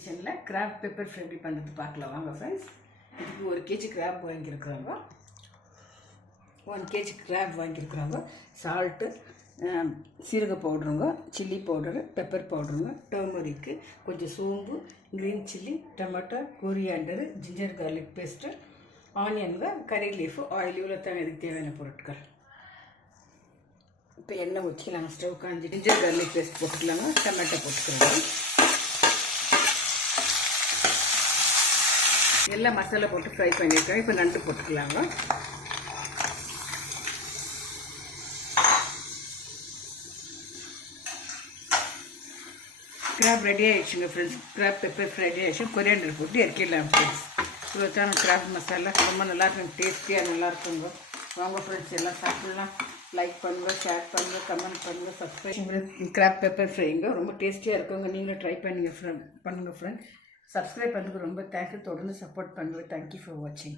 கிச்சனில் graph pepper fry எப்படி பண்ணுறது பார்க்கலாம் வாங்க ஃப்ரெண்ட்ஸ். இதுக்கு 1 kg கிராப் வாங்கியிருக்கிறாங்க. 1 kg கிராப் வாங்கியிருக்கிறாங்க. சால்ட்டு, சீரக பவுடருங்க, சில்லி பவுடரு, பெப்பர் பவுடருங்க, டர்மரிக்கு, கொஞ்சம் சோம்பு, green chilli, tomato, coriander, ginger garlic paste, ஆனியனுங்க, கறி லீஃபு, ஆயில் இவ்வளோ தான் இதுக்கு தேவையான பொருட்கள். இப்போ எண்ணெய் ஊற்றிக்கலாங்க. ஸ்டவ் காஞ்சி ஜிஞ்சர் கார்லிக் பேஸ்ட் போட்டுக்கலாங்க. டொமேட்டோ போட்டுக்கலாங்க. எல்லாம் மசாலா போட்டு ஃப்ரை பண்ணியிருக்கேன். இப்போ நண்டு போட்டுக்கலாங்க. கிராப் ரெடி ஆகிடுச்சுங்க friends. Crab pepper fry ready ஆகிடுச்சு. கொரியாண்டர் போட்டு இறக்கிடலாம் ஃப்ரெண்ட்ஸ். இவ்வளோத்தான கிராப் மசாலா ரொம்ப நல்லாயிருக்கும், டேஸ்டியாக நல்லாயிருக்குங்க. வாங்க ஃப்ரெண்ட்ஸ் எல்லாம் சாப்பிட்லாம். லைக் பண்ணுங்கள், ஷேர் பண்ணுங்கள், கமெண்ட் பண்ணுங்கள், சப்ஸ்கிரைப். கிராப் பெப்பர் ஃப்ரைங்க ரொம்ப டேஸ்டியாக இருக்குங்க. நீங்களும் ட்ரை பண்ணுங்கள் ஃப்ரெண்ட். சப்ஸ்கிரைப் பண்ணுறதுக்கு ரொம்ப தேங்க்யூ. தொடர்ந்து சப்போர்ட் பண்ணுங்கள். தேங்க்யூ ஃபார் வாட்சிங்.